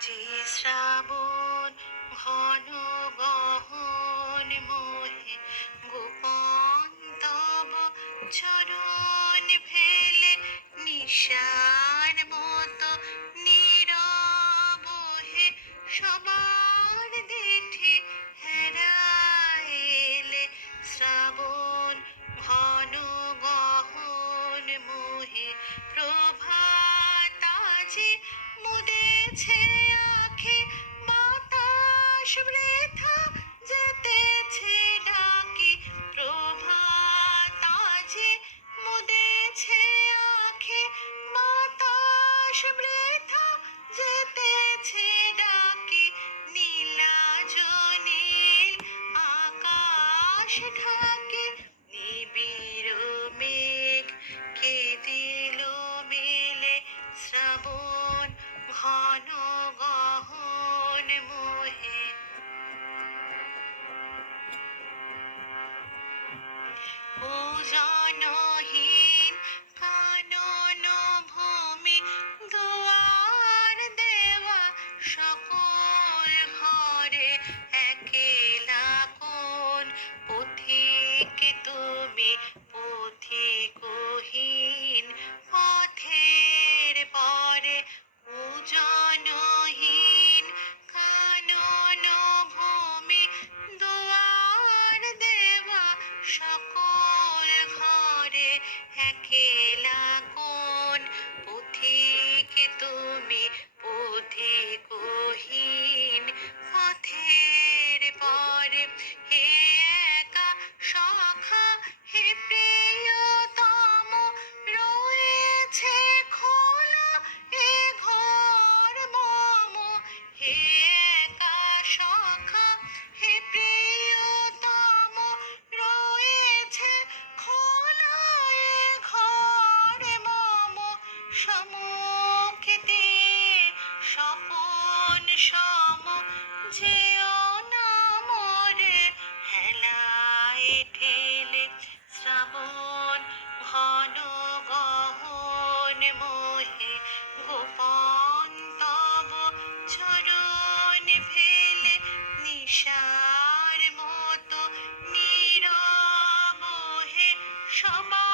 যে শ্রাবণ ঘন গহন মোহে গোপন তব চরণ ফেলে নিশার মতো নীরব হে সবার দেখে হেরাইলে শ্রাবণ ঘন গহন মোহে প্রভাত আজি মুদেছে আঁখি বাতাস বৃথা যেতেছে ডাকি প্রভাত আজি মুদেছে আঁখি বাতাস বৃথা যেতেছে ডাকি নীলাজনীল আকাশ ঢাকে নিবিড় মেঘ কে দিল মেলে শ্রাবণ ঘন গহন মোহে ওজনহীন কানন ভূমি দুয়ার দেওয়া সকল ঘরে একেলা কোন পথিক তুমি পথিকহীন পথের পরে ওজনহীন কানন ভূমি দুয়ার দেওয়া সকল ঘরে একেলা কোন পথিক তুমি পথিকহীন পথের পরে হে একা সখা হে প্রিয়তম রয়েছে খোলা এ ঘর মম হে একা সখা হে প্রিয়তম রয়েছে খোলা এ ঘর মম সমুখে স্বপন সম যেও না মোরে হেলায় ঠেলে শ্রাবণ ঘন গহন মোহে গোপন তব চরণ ফেলে নিশার মতো নীরব হে সবার